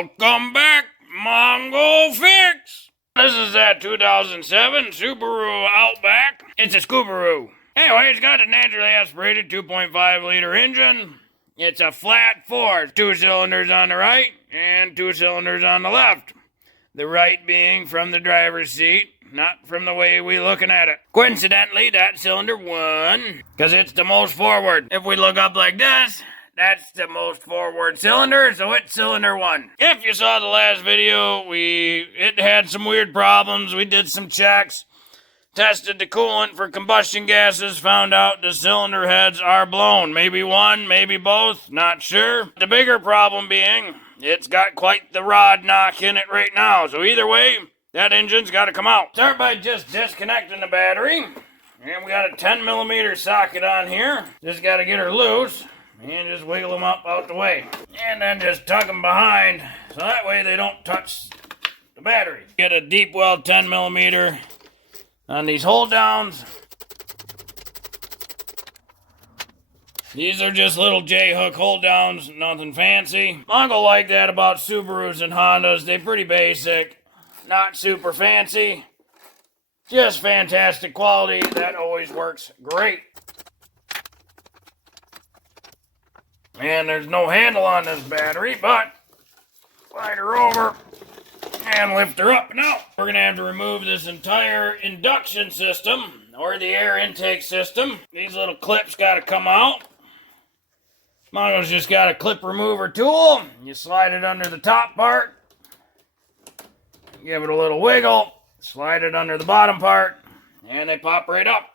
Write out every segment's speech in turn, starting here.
Welcome back, Mongo Fix. This is that 2007 Subaru Outback. It's a Subaru. Anyway, it's got a naturally aspirated 2.5 liter engine. It's a flat four, 2 cylinders on the right and 2 cylinders on the left. The right being from the driver's seat, not from the way we looking at it. Coincidentally, that cylinder 1, because it's the most forward. If we look up like this, that's the most forward cylinder, so it's cylinder 1. If you saw the last video, it had some weird problems. We did some checks, tested the coolant for combustion gases, found out the cylinder heads are blown. Maybe one, maybe both, not sure. The bigger problem being, it's got quite the rod knock in it right now. So either way, that engine's got to come out. Start by just disconnecting the battery. And we got a 10mm socket on here. Just got to get her loose. And just wiggle them up out the way. And then just tuck them behind, so that way they don't touch the battery. Get a deep weld 10mm on these hold downs. These are just little J-hook hold downs, nothing fancy. Mongo like that about Subarus and Hondas. They're pretty basic, not super fancy. Just fantastic quality. That always works great. And there's no handle on this battery, but slide her over and lift her up. Now, we're going to have to remove this entire induction system, or the air intake system. These little clips got to come out. Mongo's just got a clip remover tool. You slide it under the top part. Give it a little wiggle. Slide it under the bottom part. And they pop right up.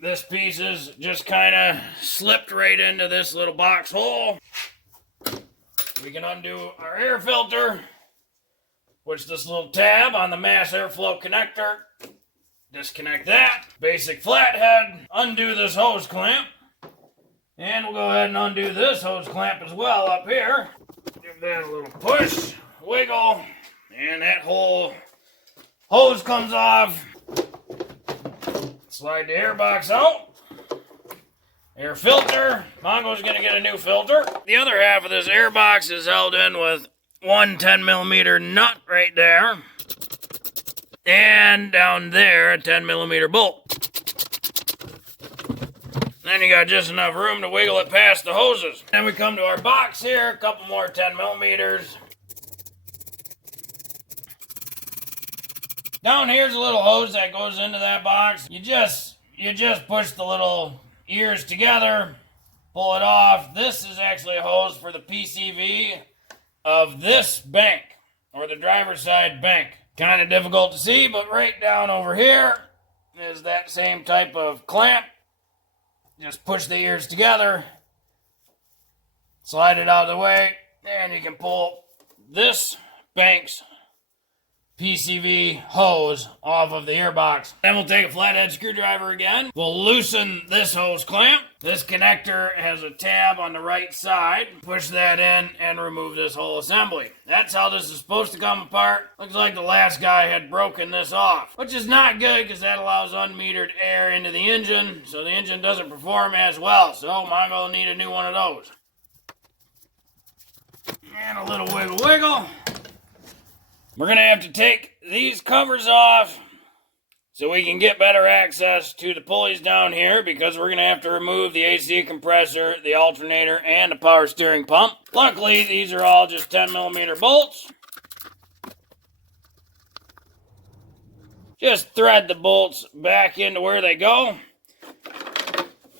This piece is just kind of slipped right into this little box hole. We can undo our air filter. Push this little tab on the mass airflow connector. Disconnect that. Basic flathead. Undo this hose clamp. And we'll go ahead and undo this hose clamp as well up here. Give that a little push, wiggle, and that whole hose comes off. Slide the air box out. Air filter. Mongo's going to get a new filter. The other half of this air box is held in with one 10mm nut right there. And down there, a 10mm bolt. Then you got just enough room to wiggle it past the hoses. Then we come to our box here, a couple more 10mm. Down here's a little hose that goes into that box. You just push the little ears together, pull it off. This is actually a hose for the PCV of this bank, or the driver's side bank. Kind of difficult to see, but right down over here is that same type of clamp. Just push the ears together, slide it out of the way, and you can pull this bank's PCV hose off of the ear box. Then we'll take a flathead screwdriver again. We'll loosen this hose clamp. This connector has a tab on the right side. Push that in and remove this whole assembly. That's how this is supposed to come apart. Looks like the last guy had broken this off, which is not good because that allows unmetered air into the engine, so the engine doesn't perform as well. So Mongo will need a new one of those. And a little wiggle wiggle. We're going to have to take these covers off so we can get better access to the pulleys down here, because we're going to have to remove the AC compressor, the alternator, and the power steering pump. Luckily, these are all just 10mm bolts. Just thread the bolts back into where they go.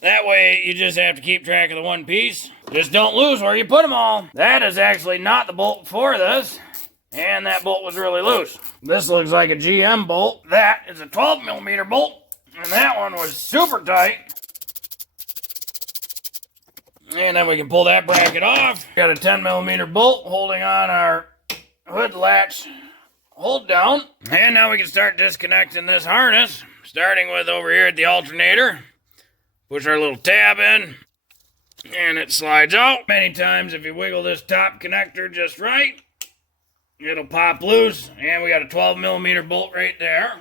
That way, you just have to keep track of the one piece. Just don't lose where you put them all. That is actually not the bolt for this. And that bolt was really loose. This looks like a GM bolt. That is a 12mm bolt. And that one was super tight. And then we can pull that bracket off. Got a 10mm bolt holding on our hood latch hold down. And now we can start disconnecting this harness. Starting with over here at the alternator. Push our little tab in. And it slides out. Many times if you wiggle this top connector just right, it'll pop loose, and we got a 12mm bolt right there.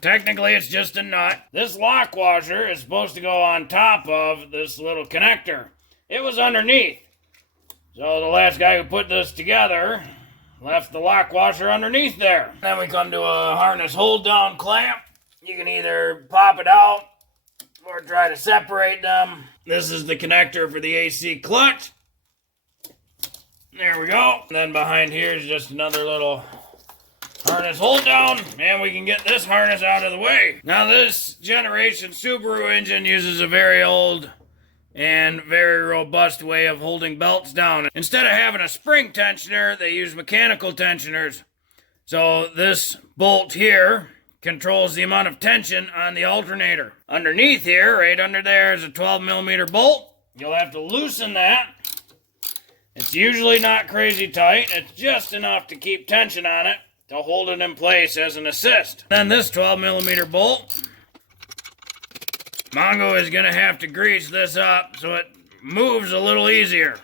Technically, it's just a nut. This lock washer is supposed to go on top of this little connector. It was underneath. So the last guy who put this together left the lock washer underneath there. Then we come to a harness hold down clamp. You can either pop it out or try to separate them. This is the connector for the AC clutch. There we go. And then behind here is just another little harness hold down, and we can get this harness out of the way. Now this generation Subaru engine uses a very old and very robust way of holding belts down. Instead of having a spring tensioner, they use mechanical tensioners. So this bolt here controls the amount of tension on the alternator. Underneath here, right under there, is a 12mm bolt. You'll have to loosen that. It's usually not crazy tight. It's just enough to keep tension on it to hold it in place as an assist. Then this 12mm bolt, Mongo is going to have to grease this up so it moves a little easier.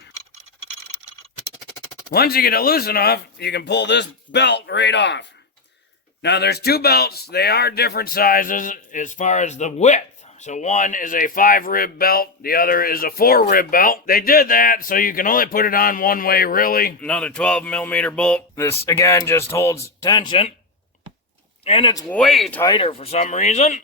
Once you get it loose enough, you can pull this belt right off. Now there's two belts. They are different sizes as far as the width. So one is a 5-rib belt, the other is a 4-rib belt. They did that so you can only put it on one way, really. Another 12mm bolt. This, again, just holds tension. And it's way tighter for some reason.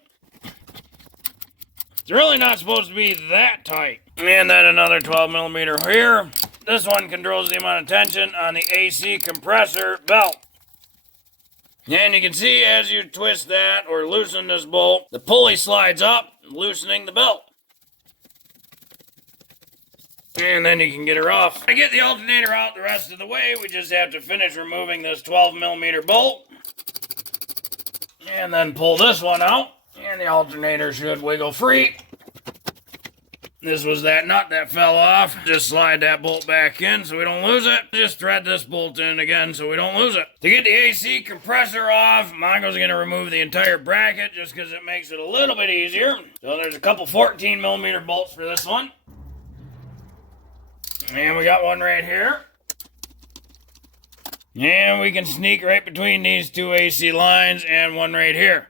It's really not supposed to be that tight. And then another 12mm here. This one controls the amount of tension on the AC compressor belt. And you can see as you twist that or loosen this bolt, the pulley slides up, loosening the belt. And then you can get her off. To get the alternator out the rest of the way, we just have to finish removing this 12mm bolt. And then pull this one out, and the alternator should wiggle free. This was that nut that fell off. Just slide that bolt back in so we don't lose it. Just thread this bolt in again so we don't lose it. To get the AC compressor off, Mongo's going to remove the entire bracket just because it makes it a little bit easier. So there's a couple 14mm bolts for this one. And we got one right here. And we can sneak right between these two AC lines and one right here.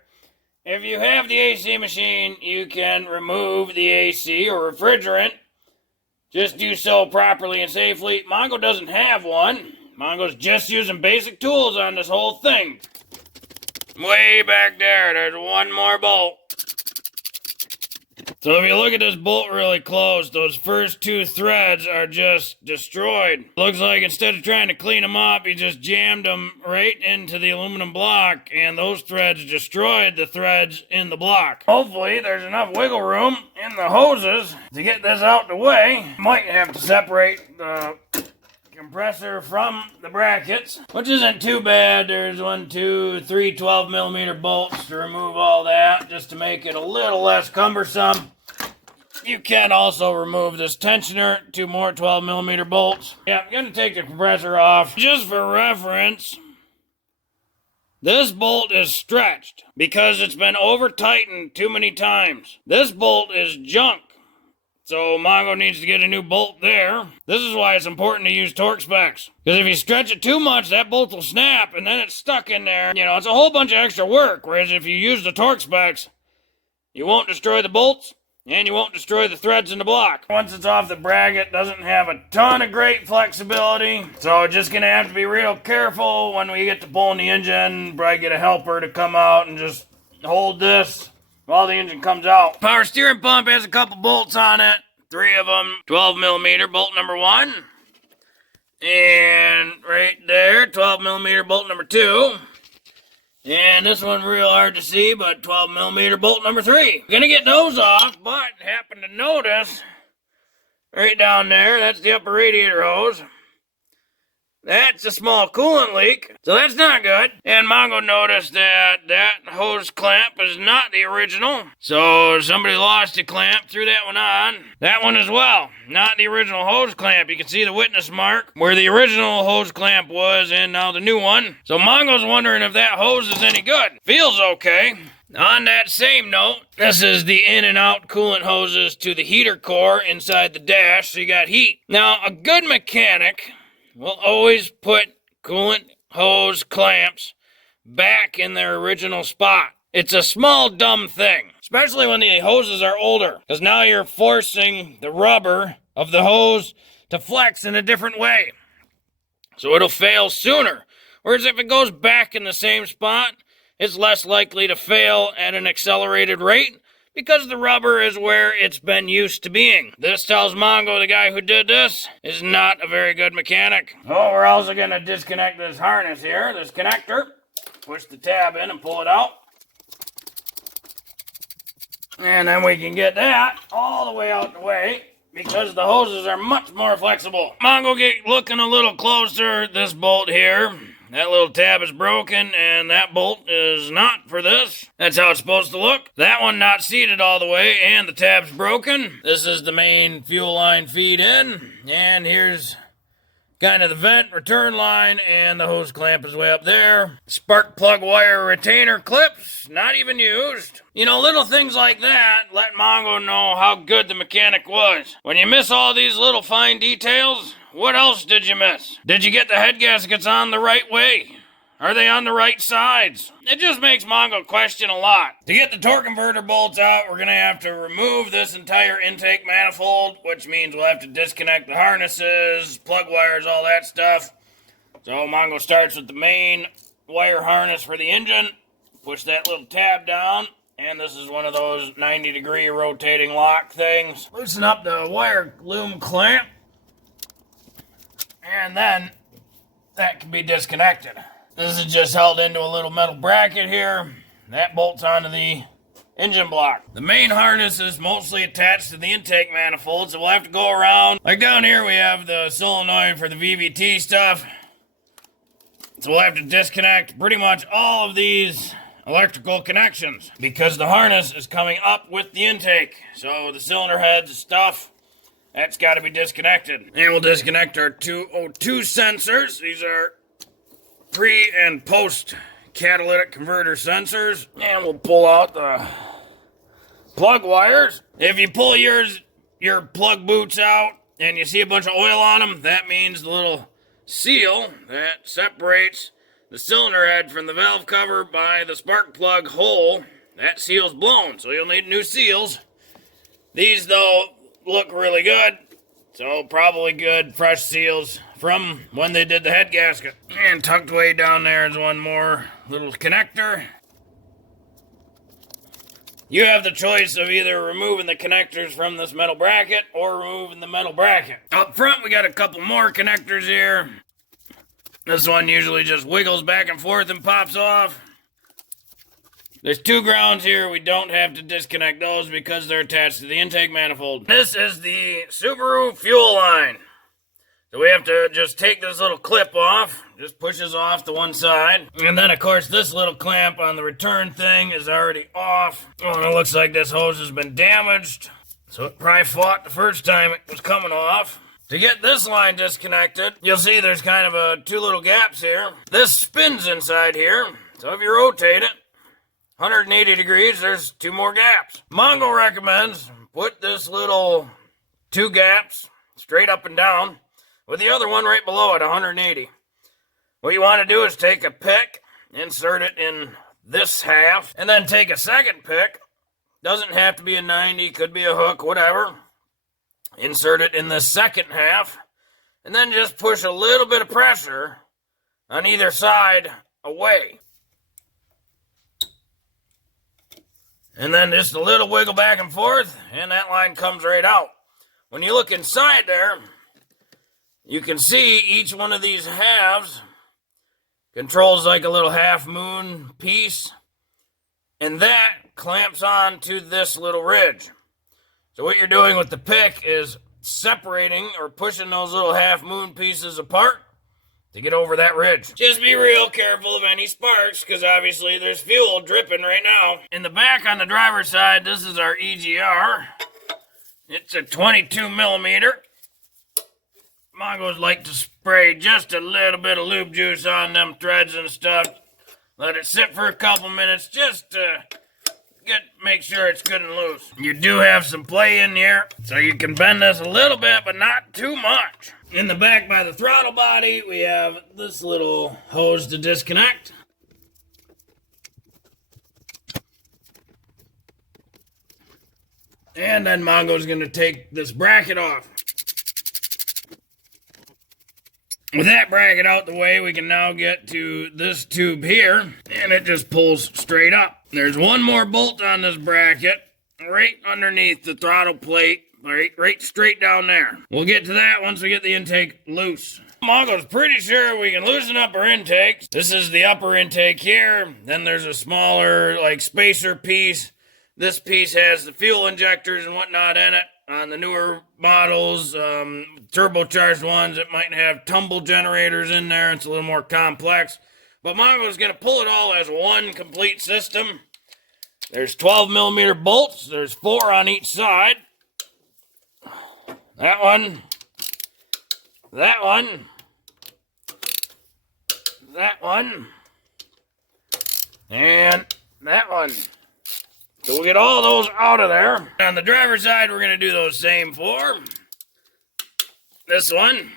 If you have the AC machine, you can remove the AC or refrigerant. Just do so properly and safely. Mongo doesn't have one. Mongo's just using basic tools on this whole thing. Way back there, there's one more bolt. So if you look at this bolt really close, those first two threads are just destroyed. Looks like instead of trying to clean them up, he just jammed them right into the aluminum block, and those threads destroyed the threads in the block. Hopefully there's enough wiggle room in the hoses to get this out the way. Might have to separate the compressor from the brackets, which isn't too bad. There's 1, 2, 3 12mm bolts to remove all that, just to make it a little less cumbersome. You can also remove this tensioner, 2 more 12mm bolts. Yeah, I'm going to take the compressor off. Just for reference, this bolt is stretched because it's been over-tightened too many times. This bolt is junk. So Mongo needs to get a new bolt there. This is why it's important to use torque specs. Because if you stretch it too much, that bolt will snap and then it's stuck in there. You know, it's a whole bunch of extra work. Whereas if you use the torque specs, you won't destroy the bolts and you won't destroy the threads in the block. Once it's off the bracket, it doesn't have a ton of great flexibility. So just gonna have to be real careful when we get to pulling the engine. Probably get a helper to come out and just hold this while the engine comes out. Power steering pump has a couple bolts on it. 3 of them, 12mm bolt number 1. And right there, 12mm bolt number 2. And this one real hard to see, but 12mm bolt number 3. Gonna get those off, but happen to notice right down there, that's the upper radiator hose. That's a small coolant leak, so that's not good. And Mongo noticed that that hose clamp is not the original. So somebody lost a clamp, threw that one on. That one as well, not the original hose clamp. You can see the witness mark where the original hose clamp was and now the new one. So Mongo's wondering if that hose is any good. Feels okay. On that same note, this is the in and out coolant hoses to the heater core inside the dash, so you got heat. Now, a good mechanic will always put coolant hose clamps back in their original spot. It's a small, dumb thing, especially when the hoses are older, because now you're forcing the rubber of the hose to flex in a different way. So it'll fail sooner. Whereas if it goes back in the same spot, it's less likely to fail at an accelerated rate because the rubber is where it's been used to being. This tells Mongo, the guy who did this, is not a very good mechanic. Oh, we're also going to disconnect this harness here, this connector. Push the tab in and pull it out. And then we can get that all the way out the way because the hoses are much more flexible. Mongo, get looking a little closer. This bolt here, that little tab is broken and that bolt is not for this. That's how it's supposed to look. That one not seated all the way and the tab's broken. This is the main fuel line feed in, and here's kind of the vent return line, and the hose clamp is way up there. Spark plug wire retainer clips, not even used. You know, little things like that let Mongo know how good the mechanic was. When you miss all these little fine details, what else did you miss? Did you get the head gaskets on the right way? Are they on the right sides? It just makes Mongo question a lot. To get the torque converter bolts out, we're going to have to remove this entire intake manifold, which means we'll have to disconnect the harnesses, plug wires, all that stuff. So Mongo starts with the main wire harness for the engine. Push that little tab down, and this is one of those 90-degree rotating lock things. Loosen up the wire loom clamp, and then that can be disconnected. This is just held into a little metal bracket here. That bolts onto the engine block. The main harness is mostly attached to the intake manifold, so we'll have to go around. Like down here we have the solenoid for the VVT stuff. So we'll have to disconnect pretty much all of these electrical connections because the harness is coming up with the intake. So the cylinder heads and stuff, that's got to be disconnected. And we'll disconnect our 202 sensors. These are pre and post catalytic converter sensors, and we'll pull out the plug wires. If you pull your plug boots out and you see a bunch of oil on them, that means the little seal that separates the cylinder head from the valve cover by the spark plug hole, that seal's blown, so you'll need new seals. These though look really good, so probably good fresh seals from when they did the head gasket. And tucked way down there is one more little connector. You have the choice of either removing the connectors from this metal bracket or removing the metal bracket. Up front we got a couple more connectors here. This one usually just wiggles back and forth and pops off. There's two grounds here. We don't have to disconnect those because they're attached to the intake manifold. This is the Subaru fuel line. So we have to just take this little clip off, just pushes off to one side. And then of course this little clamp on the return thing is already off. Oh, and it looks like this hose has been damaged. So it probably fought the first time it was coming off. To get this line disconnected, you'll see there's kind of two little gaps here. This spins inside here, so if you rotate it 180 degrees, there's two more gaps. Mongo recommends put this little two gaps straight up and down, with the other one right below it, 180. What you want to do is take a pick, insert it in this half, and then take a second pick. Doesn't have to be a 90, could be a hook, whatever. Insert it in the second half, and then just push a little bit of pressure on either side away. And then just a little wiggle back and forth, and that line comes right out. When you look inside there, you can see each one of these halves controls like a little half moon piece, and that clamps on to this little ridge. So what you're doing with the pick is separating or pushing those little half moon pieces apart to get over that ridge. Just be real careful of any sparks, because obviously there's fuel dripping right now. In the back on the driver's side, this is our EGR. It's a 22 millimeter. Mongos like to spray just a little bit of lube juice on them threads and stuff. Let it sit for a couple minutes just to make sure it's good and loose. You do have some play in here, so you can bend this a little bit, but not too much. In the back by the throttle body, we have this little hose to disconnect. And then Mongo's going to take this bracket off. With that bracket out the way, we can now get to this tube here, and it just pulls straight up. There's one more bolt on this bracket, right underneath the throttle plate, right straight down there. We'll get to that once we get the intake loose. Mongo's pretty sure we can loosen up our intakes. This is the upper intake here. Then there's a smaller, like, spacer piece. This piece has the fuel injectors and whatnot in it. On the newer models, turbocharged ones, it might have tumble generators in there. It's a little more complex. But Mongo's going to pull it all as one complete system. There's 12mm bolts. There's 4 on each side. That one. That one. That one. And that one. So we'll get all those out of there. On the driver's side, we're going to do those same 4. This one.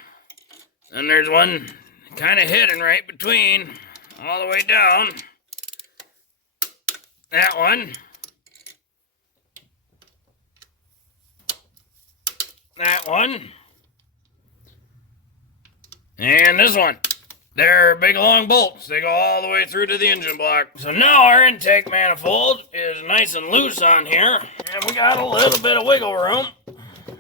And there's one kind of hidden right between, all the way down. That one. That one. And this one. They're big long bolts. They go all the way through to the engine block. So now our intake manifold is nice and loose on here. And we got a little bit of wiggle room.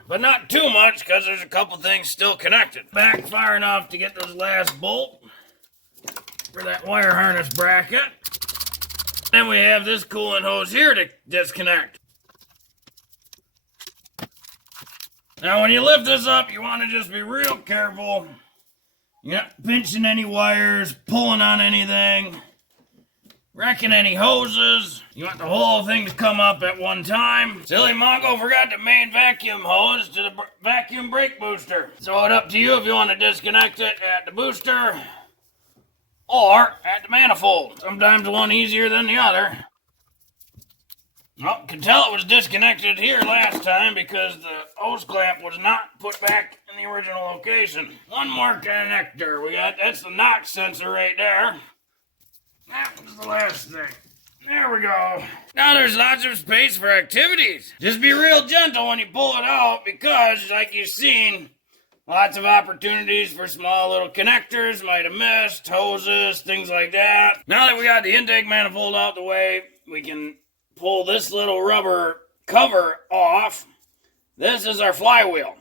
But not too much because there's a couple things still connected. Back far enough to get this last bolt for that wire harness bracket. Then we have this coolant hose here to disconnect. Now when you lift this up, you want to just be real careful. You're not pinching any wires, pulling on anything, wrecking any hoses. You want the whole thing to come up at one time. Silly Mongo forgot the main vacuum hose to the vacuum brake booster. So it's up to you if you want to disconnect it at the booster or at the manifold. Sometimes one easier than the other. Well, can tell it was disconnected here last time because the hose clamp was not put back in the original location. One more connector. That's the knock sensor right there. That was the last thing. There we go. Now there's lots of space for activities. Just be real gentle when you pull it out because, like you've seen, lots of opportunities for small little connectors, might have missed, hoses, things like that. Now that we got the intake manifold out the way, we can pull this little rubber cover off. This is our flywheel.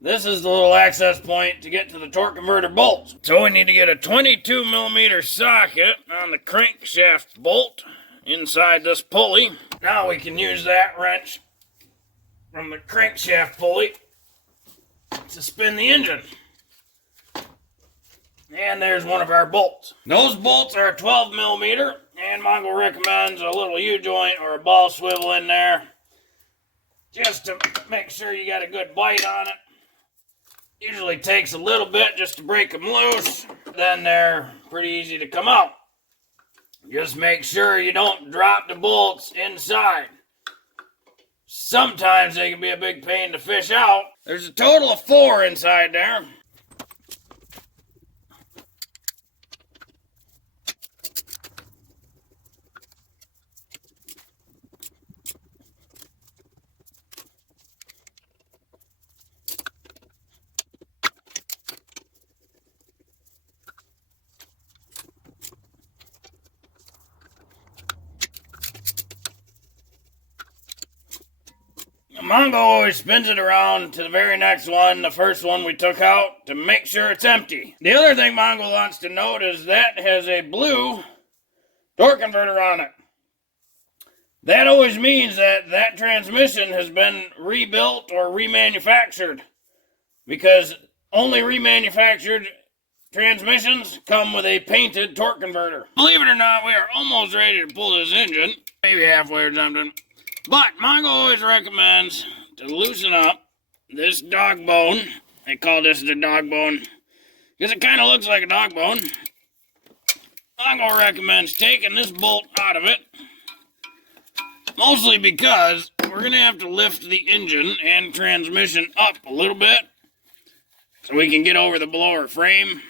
This is the little access point to get to the torque converter bolts. So we need to get a 22mm socket on the crankshaft bolt inside this pulley. Now we can use that wrench from the crankshaft pulley to spin the engine. And there's one of our bolts. Those bolts are 12mm, and Mongo recommends a little U-joint or a ball swivel in there just to make sure you got a good bite on it. Usually takes a little bit just to break them loose. Then they're pretty easy to come out. Just make sure you don't drop the bolts inside. Sometimes they can be a big pain to fish out. There's a total of 4 inside there. Mongo always spins it around to the very next one, the first one we took out, to make sure it's empty. The other thing Mongo wants to note is that has a blue torque converter on it. That always means that that transmission has been rebuilt or remanufactured, because only remanufactured transmissions come with a painted torque converter. Believe it or not, we are almost ready to pull this engine, maybe halfway or something. But Mongo always recommends to loosen up this dog bone. They call this the dog bone because it kind of looks like a dog bone. Mongo recommends taking this bolt out of it, mostly because we're going to have to lift the engine and transmission up a little bit so we can get over the blower frame,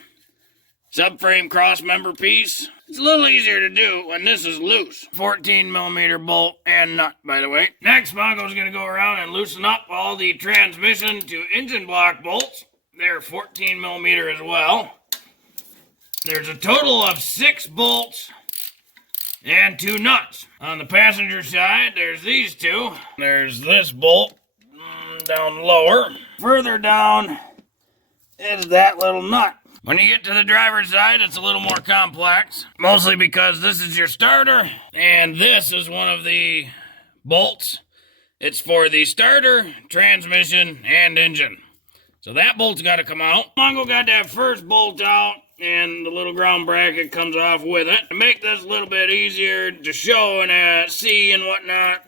subframe cross member piece. It's a little easier to do when this is loose. 14mm bolt and nut, by the way. Next, Mongo's going to go around and loosen up all the transmission to engine block bolts. They're 14 millimeter as well. There's a total of 6 bolts and 2 nuts. On the passenger side, there's these 2. There's this bolt down lower. Further down is that little nut. When you get to the driver's side, it's a little more complex, mostly because this is your starter, and this is one of the bolts. It's for the starter, transmission, and engine. So that bolt's got to come out. Mongo got that first bolt out, and the little ground bracket comes off with it. To make this a little bit easier to show and see and whatnot,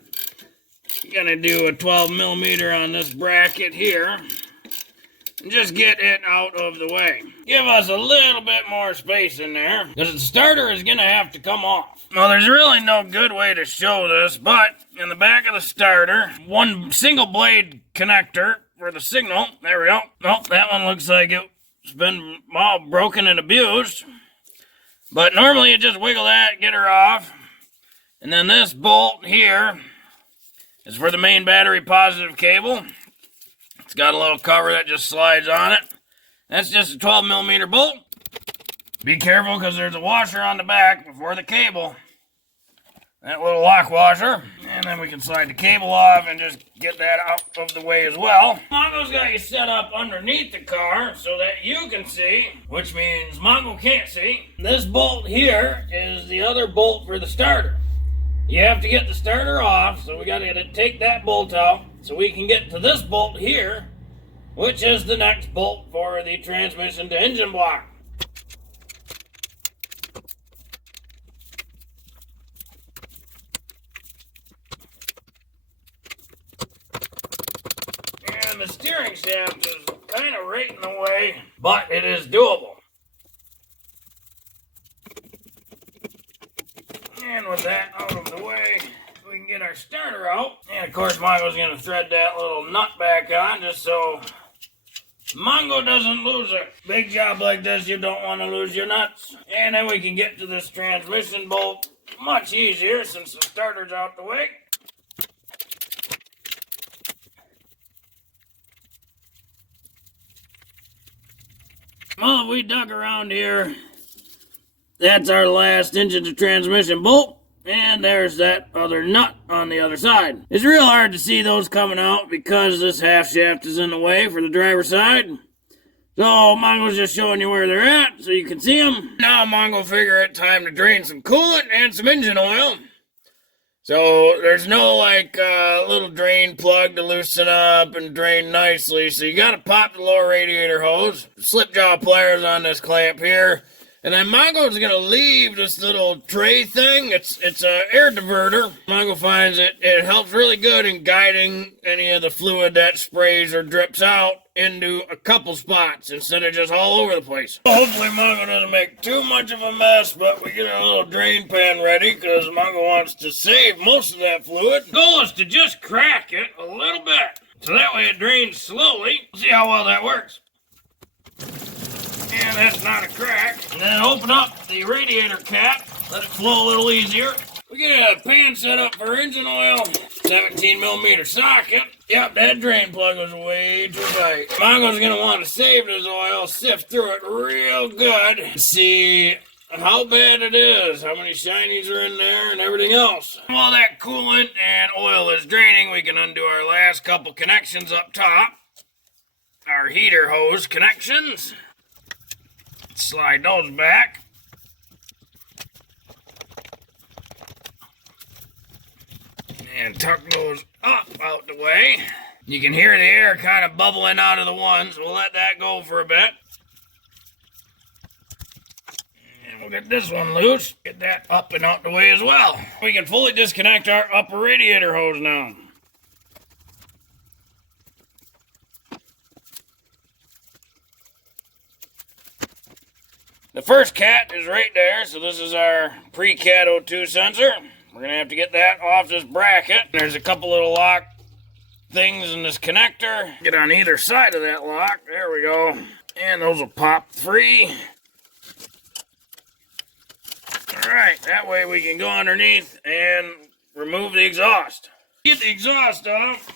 I'm gonna do a 12 millimeter on this bracket here. And just get it out of the way. Give us a little bit more space in there, because the starter is gonna have to come off. Well, there's really no good way to show this, but in the back of the starter, one single blade connector for the signal. There we go. Oh, that one looks like it's been all broken and abused. But normally you just wiggle that, get her off. And then this bolt here is for the main battery positive cable. It's got a little cover that just slides on it. That's just a 12 millimeter bolt. Be careful because there's a washer on the back before the cable. That little lock washer. And then we can slide the cable off and just get that out of the way as well. Mongo's got you set up underneath the car so that you can see, which means Mongo can't see. This bolt here is the other bolt for the starter. You have to get the starter off, so we got to take that bolt out so we can get to this bolt here, which is the next bolt for the transmission to engine block. And the steering shaft is kind of right in the way, but it is doable. And with that out of the way, we can get our starter out. And of course, Mongo's going to thread that little nut back on just so Mongo doesn't lose it. Big job like this, you don't want to lose your nuts. And then we can get to this transmission bolt much easier since the starter's out the way. Well, if we dug around here, that's our last engine to transmission bolt, and there's that other nut on the other side. It's real hard to see those coming out because this half shaft is in the way for the driver's side. So Mongo's just showing you where they're at so you can see them. Now Mongo figure it time to drain some coolant and some engine oil. So there's no little drain plug to loosen up and drain nicely. So you gotta pop the lower radiator hose, slip jaw pliers on this clamp here. And then Mongo's gonna leave this little tray thing. It's an air diverter. Mongo finds it helps really good in guiding any of the fluid that sprays or drips out into a couple spots instead of just all over the place. Hopefully Mongo doesn't make too much of a mess, but we get our little drain pan ready because Mongo wants to save most of that fluid. The goal is to just crack it a little bit, so that way it drains slowly. See how well that works. And that's not a crack. And then open up the radiator cap, let it flow a little easier. We get a pan set up for engine oil, 17 millimeter socket. Yep, that drain plug was way too tight. Mongo's gonna want to save this oil, sift through it real good, see how bad it is, how many shinies are in there, and everything else. While that coolant and oil is draining, we can undo our last couple connections up top. Our heater hose connections. Slide those back. And tuck those up out the way. You can hear the air kind of bubbling out of the ones. We'll let that go for a bit. And we'll get this one loose. Get that up and out the way as well. We can fully disconnect our upper radiator hose now. The first cat is right there, so this is our pre-cat O2 sensor. We're going to have to get that off this bracket. There's a couple little lock things in this connector. Get on either side of that lock. There we go. And those will pop free. Alright, that way we can go underneath and remove the exhaust. Get the exhaust off.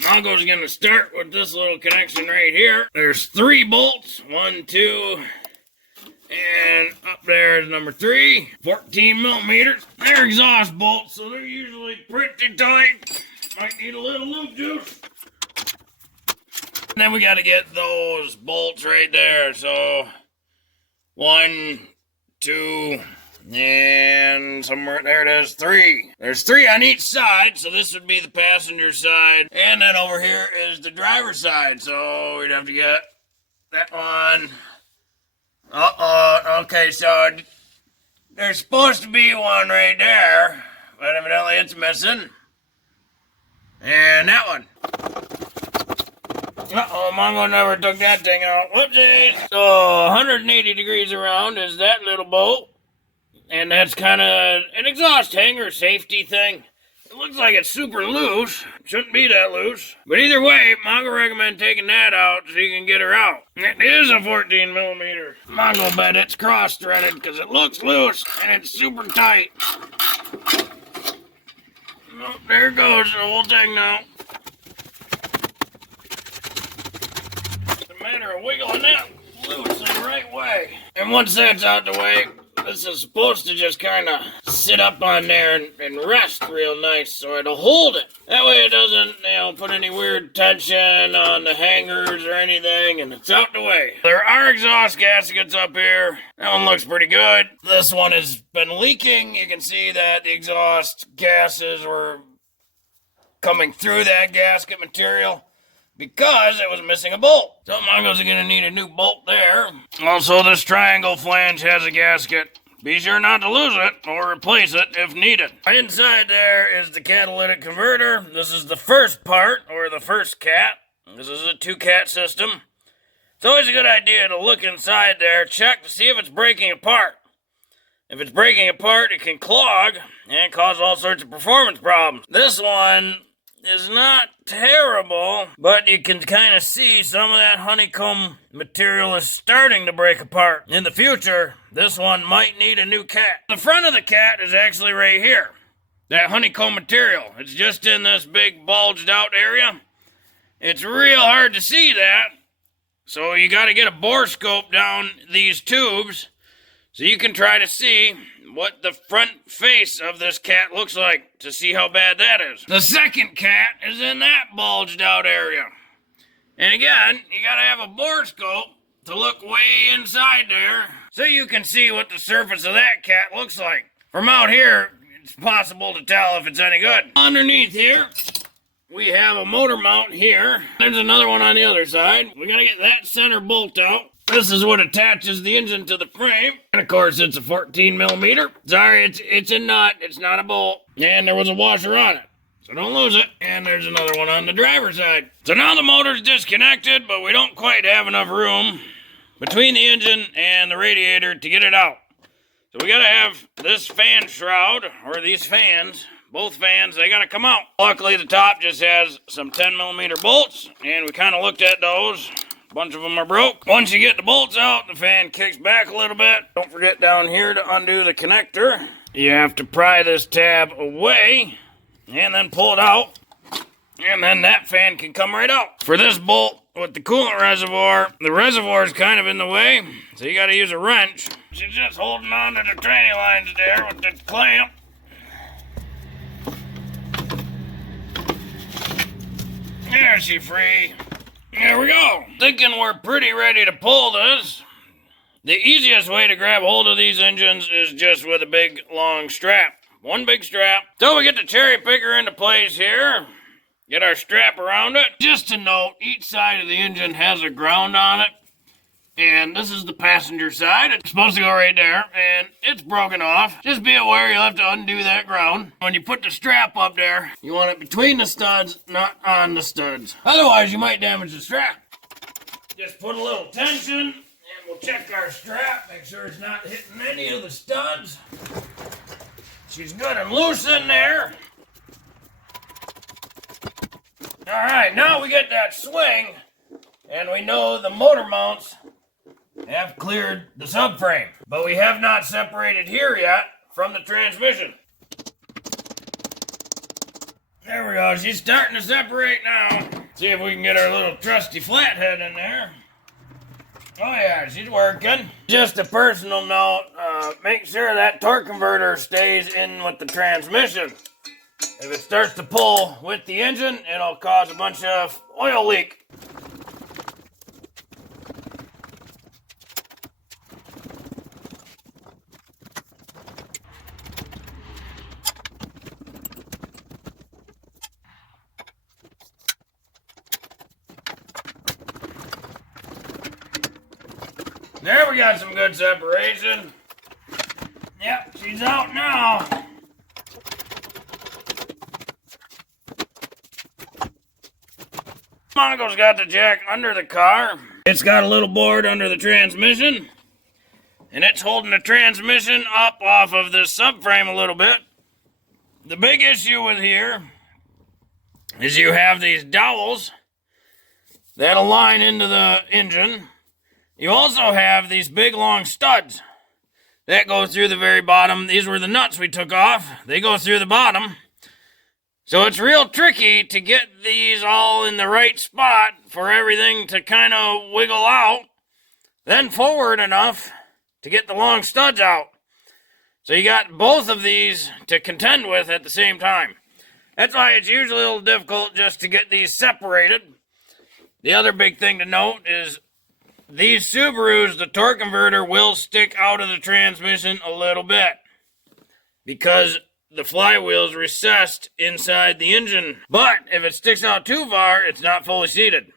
Mongo's gonna start with this little connection right here. There's 3 bolts, 1, 2, and up there is number 3, 14 millimeters. They're exhaust bolts, so they're usually pretty tight. Might need a little lube juice. And then we gotta get those bolts right there. So 1, 2, and somewhere there it is, 3. There's 3 on each side, so this would be the passenger side. And then over here is the driver's side, so we'd have to get that one. Okay, so there's supposed to be one right there, but evidently it's missing. And that one. Mongo never took that thing out. Whoopsies! So 180 degrees around is that little bolt. And that's kind of an exhaust hanger safety thing. It looks like it's super loose. Shouldn't be that loose. But either way, Mongo recommend taking that out so you can get her out. It is a 14 millimeter. Mongo bet it's cross-threaded because it looks loose and it's super tight. Oh, there goes the whole thing now. It's a matter of wiggling that loose in the right way. And once that's out the way, this is supposed to just kind of sit up on there and rest real nice so it'll hold it. That way it doesn't, put any weird tension on the hangers or anything, and it's out the way. There are exhaust gaskets up here. That one looks pretty good. This one has been leaking. You can see that the exhaust gases were coming through that gasket material because it was missing a bolt. So Mongo's gonna need a new bolt there. Also, this triangle flange has a gasket. Be sure not to lose it or replace it if needed. Inside there is the catalytic converter. This is the first part, or the first cat. This is a 2-cat system. It's always a good idea to look inside there, check to see if it's breaking apart. If it's breaking apart, it can clog and cause all sorts of performance problems. This one is not terrible, but you can kind of see some of that honeycomb material is starting to break apart. In the future, this one might need a new cat. The front of the cat is actually right here. That honeycomb material. It's just in this big bulged out area. It's real hard to see that, so you got to get a bore scope down these tubes so you can try to see what the front face of this cat looks like to see how bad that is. The second cat is in that bulged out area. And again, you gotta have a bore scope to look way inside there so you can see what the surface of that cat looks like. From out here, it's possible to tell if it's any good. Underneath here, we have a motor mount here. There's another one on the other side. We gotta get that center bolt out. This is what attaches the engine to the frame. And of course, it's a 14 millimeter. Sorry, it's a nut. It's not a bolt. And there was a washer on it, so don't lose it. And there's another one on the driver's side. So now the motor's disconnected, but we don't quite have enough room between the engine and the radiator to get it out. So we gotta have this fan shroud, or these fans, both fans, they gotta come out. Luckily, the top just has some 10 millimeter bolts, and we kind of looked at those. A bunch of them are broke. Once you get the bolts out, the fan kicks back a little bit. Don't forget down here to undo the connector. You have to pry this tab away and then pull it out. And then that fan can come right out. For this bolt with the coolant reservoir, the reservoir is kind of in the way, so you got to use a wrench. She's just holding on to the tranny lines there with the clamp. There's she free. There we go. Thinking we're pretty ready to pull this. The easiest way to grab hold of these engines is just with a big long strap. One big strap. So we get the cherry picker into place here. Get our strap around it. Just to note, each side of the engine has a ground on it. And this is the passenger side. It's supposed to go right there, and it's broken off. Just be aware you'll have to undo that ground. When you put the strap up there, you want it between the studs, not on the studs. Otherwise, you might damage the strap. Just put a little tension, and we'll check our strap. Make sure it's not hitting any of the studs. She's good and loose in there. All right, now we get that swing, and we know the motor mounts have cleared the subframe, but we have not separated here yet from the transmission. There we go. She's starting to separate now. See if we can get our little trusty flathead in there. Oh yeah, she's working. Just a personal note, make sure that torque converter stays in with the transmission. If it starts to pull with the engine, it'll cause a bunch of oil leak. There, we got some good separation. Yep, she's out now. Mongo's got the jack under the car. It's got a little board under the transmission, and it's holding the transmission up off of this subframe a little bit. The big issue with here is you have these dowels that align into the engine. You also have these big long studs that go through the very bottom. These were the nuts we took off. They go through the bottom. So it's real tricky to get these all in the right spot for everything to kind of wiggle out, then forward enough to get the long studs out. So you got both of these to contend with at the same time. That's why it's usually a little difficult just to get these separated. The other big thing to note is these Subarus, the torque converter will stick out of the transmission a little bit because the flywheel is recessed inside the engine. But if it sticks out too far, it's not fully seated.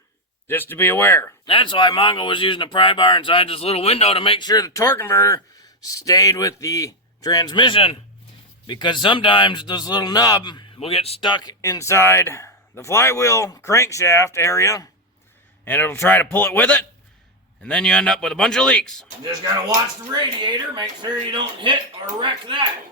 Just to be aware. That's why Mongo was using a pry bar inside this little window to make sure the torque converter stayed with the transmission. Because sometimes this little nub will get stuck inside the flywheel crankshaft area and it'll try to pull it with it. And then you end up with a bunch of leaks. You just gotta watch the radiator, make sure you don't hit or wreck that.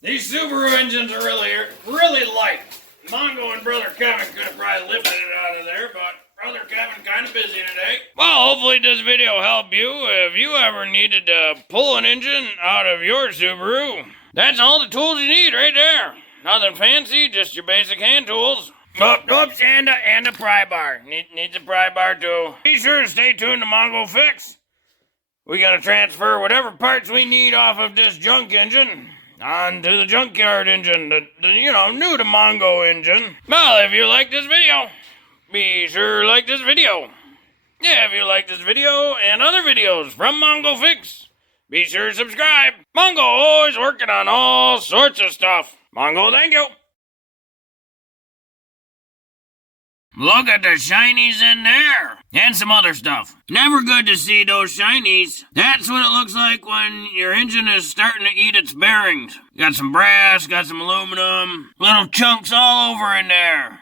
These Subaru engines are really light. Mongo and Brother Kevin could have probably lifted it out of there, but Brother Kevin kind of busy today. Well, hopefully this video helped you. If you ever needed to pull an engine out of your Subaru, that's all the tools you need right there. Nothing fancy, just your basic hand tools. Oops, and a pry bar. Needs a pry bar too. Be sure to stay tuned to Mongo Fix. We're gonna transfer whatever parts we need off of this junk engine onto the junkyard engine, the new to Mongo engine. Well, if you like this video, be sure to like this video. Yeah, if you like this video and other videos from Mongo Fix, be sure to subscribe. Mongo always working on all sorts of stuff. Mongo, thank you. Look at the shinies in there. And some other stuff. Never good to see those shinies. That's what it looks like when your engine is starting to eat its bearings. Got some brass, got some aluminum. Little chunks all over in there.